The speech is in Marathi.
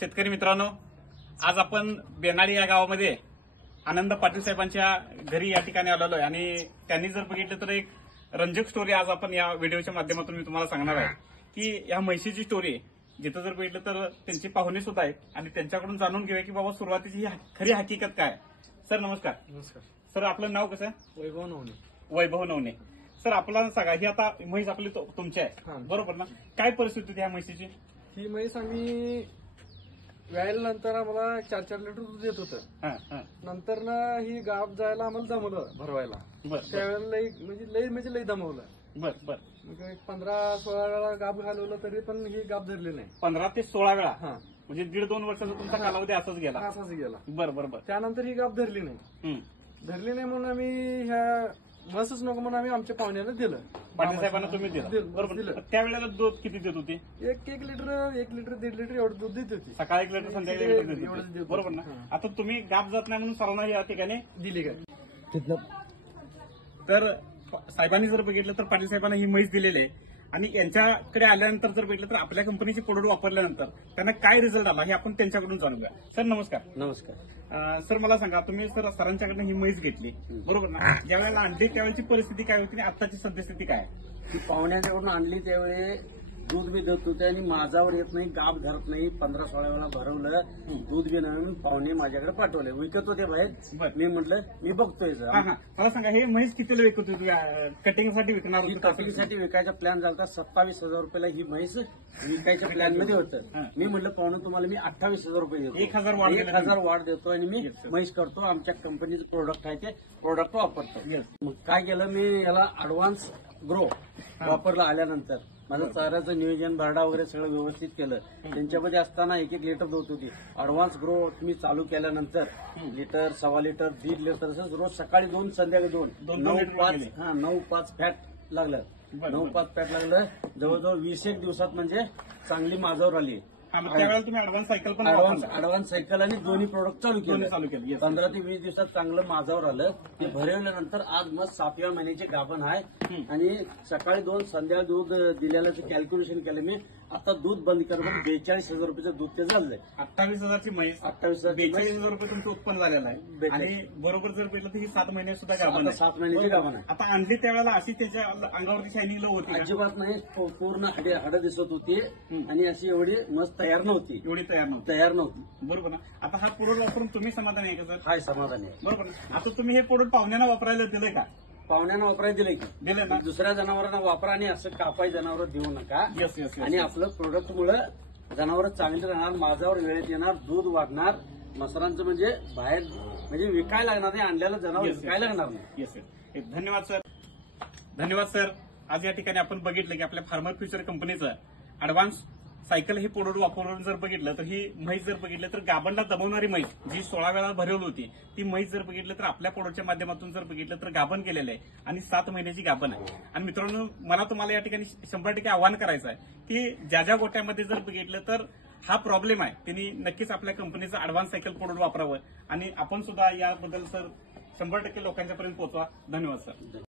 शेतकरी मित्रांनो, आज आपण बेनाळी या गावामध्ये आनंद पाटील साहेबांच्या घरी या ठिकाणी आलेलो आहे आणि त्यांनी जर बघितलं तर एक रंजक स्टोरी आज आपण या व्हिडिओच्या माध्यमातून मी तुम्हाला सांगणार आहे की या म्हशीची स्टोरी जिथं जर बघितलं तर त्यांची पाहुणे सुद्धा आहेत आणि त्यांच्याकडून जाणून घेऊया की बाबा सुरुवातीची खरी हकीकत काय. सर नमस्कार. नमस्कार. सर आपलं नाव कसं? वैभव नवणे. वैभव नवणे. सर आपल्याला सांगा, ही आता म्हैस आपली तुमची आहे हा. बरोबर ना? काय परिस्थिती होती ह्या म्हशीची? ही म्हैस आम्ही व्यायल्यानंतर आम्हाला 4-4 लिटर दूध देत होतं. नंतर ना ही गाब जायला आम्हाला जमवलं भरवायला. त्यावेळेला लई दमवलं. बर मग 15-16 वेळा गाब घालवलं तरी पण ही गाब धरली नाही. 15 ते 16 वेळा. हा, म्हणजे 1.5-2 वर्षाचा तुमचा कालावधी असाच गेला. असाच गेला. बरं. त्यानंतर ही गाब धरली नाही. धरली नाही म्हणून आम्ही ह्या म्हसच नको म्हणून आम्ही आमच्या पाहुण्याला दिलं. पाटील साहेबांना तुम्ही दिलं बरोबर. त्यावेळेला दूध किती देत होती? 1 लिटर 1.5 लिटर एवढं दूध देत होती. सकाळी 1 लिटर संध्याकाळी 1 लिटर देत होती. बरोबर ना? आता तुम्ही गाब जात नाही म्हणून सर्वांना या ठिकाणी दिली काय. तर साहेबांनी जर बघितलं तर पाटील साहेबांना ही म्हैस दिलेली आहे आणि यांच्याकडे आल्यानंतर जर बघितलं तर आपल्या कंपनीचे प्रोडक्ट वापरल्यानंतर त्यांना काय रिझल्ट आला हे आपण त्यांच्याकडून जाणूया. सर नमस्कार. नमस्कार. सर मला सांगा, तुम्ही सरांच्याकडनं ही म्हैस घेतली बरोबर ना? ज्या वेळेला आणली त्यावेळेची परिस्थिती काय होती आणि आताची सद्यस्थिती काय आहे? ती पाहुण्याच्याकडून आणली त्यावेळी दूध बी देत होते आणि माझावर येत नाही, गाब धरत नाही. 15-16 वेळा भरवलं, दूध बी नाही. पाहुणे माझ्याकडे पाठवले, विकत होते बाहेर. मी म्हटलं मी बघतोय. मला सांगा, हे म्हैस कितीला विकत होती? कटिंगसाठी विकणार होती? कापणीसाठी विकायचा प्लॅन झाला. 27,000 रुपयाला ही म्हैस विकायच्या प्लॅन मध्ये होतं. मी म्हटलं पाहुणे तुम्हाला मी 28,000 रुपये देतो, 1,000 वाढ देतो आणि मी म्हैस करतो. आमच्या कंपनीचं प्रोडक्ट आहे ते प्रोडक्ट वापरतो. मग काय केलं, मी याला ऍडव्हान्स ग्रो वापरला. आल्यानंतर माझं चाऱ्याचं नियोजन, भरडा वगैरे सगळं व्यवस्थित केलं. त्यांच्यामध्ये असताना 1 लिटर दूध होती. ऍडव्हान्स ग्रो मी चालू केल्यानंतर लिटर, 1.25 लिटर, 1.5 लिटर असं रोज सकाळी 2 संध्याकाळी 2 9-5 फॅट लागलं. 9-5 फॅट लागलं. जवळजवळ 20 दिवसात म्हणजे चांगली माझ्यावर आली. त्यावेळेला तुम्ही ऍडव्हान्स सायकल पण ऍडव्हान्स सायकल आणि दोन्ही प्रोडक्ट चालू केले. 15 ते 20 दिवसात चांगलं माझावर आलं. ते भरवल्यानंतर आज मग 7व्या महिन्याचे गाभण आहे आणि सकाळी 2 संध्याकाळी दूध दिलेल्याचं कॅल्क्युलेशन केलं मी. आता दूध बंद करून 42,000 रुपयाचं दूध ते झालंय. 28,000ची म्हैस, 42,000 रुपये तुमचं उत्पन्न झालेलं आहे आणि बरोबर जर बघितलं तर ही 7 महिने सुद्धा गाभण आहे. 7 महिन्याची गाभण आहे. आता आणली त्यावेळेला अशी त्याच्या अंगावरती शायनिंग होती? अजिबात नाही. पूर्ण हाडं दिसत होती आणि अशी एवढी मस्त तयार नव्हती. तयार नव्हती. बरोबर ना? आता हा प्रोडक्ट वापरून तुम्ही समाधानी आहे का सर? हाय, समाधानी आहे. बरोबर ना? आता तुम्ही हे प्रोडक्ट पाहुण्यांना वापरायला दिलंय का? पाहुण्यांना वापरायला दिले की दिलं ना? दुसऱ्या जनावरांना वापरा आणि असं कापाई जनावर देऊ नका. येस. आणि आपलं प्रोडक्ट मुळे जनावर चांगली राहणार, माझ्यावर वेळेत येणार, दूध वाढणार. मसरांचं म्हणजे बाहेर म्हणजे विकायला लागणार नाही, आणल्याला जनावर विकायला लागणार नाही. येस. धन्यवाद सर. आज या ठिकाणी आपण बघितलं की आपल्या फार्मर फ्युचर कंपनीचं ऍडव्हान्स सायकल हे प्रोडक्ट वापरून जर बघितलं तर ही म्हैस जर बघितलं तर गाभणला दमवणारी म्हैस जी 16 वेळा भरवली होती ती म्हैस जर बघितलं तर आपल्या प्रोडक्टच्या माध्यमातून जर बघितलं तर गाभण केलेलं आहे आणि 7 महिन्याची गाभण आहे. आणि मित्रांनो, मला तुम्हाला या ठिकाणी 100% आवाहन करायचं आहे की ज्या गोट्यामध्ये जर बघितलं तर हा प्रॉब्लेम आहे त्यांनी नक्कीच आपल्या कंपनीचं ऍडव्हान्स सायकल प्रोडक्ट वापरावं आणि आपण सुद्धा याबद्दल सर 100% लोकांच्यापर्यंत पोहोचवा. धन्यवाद सर.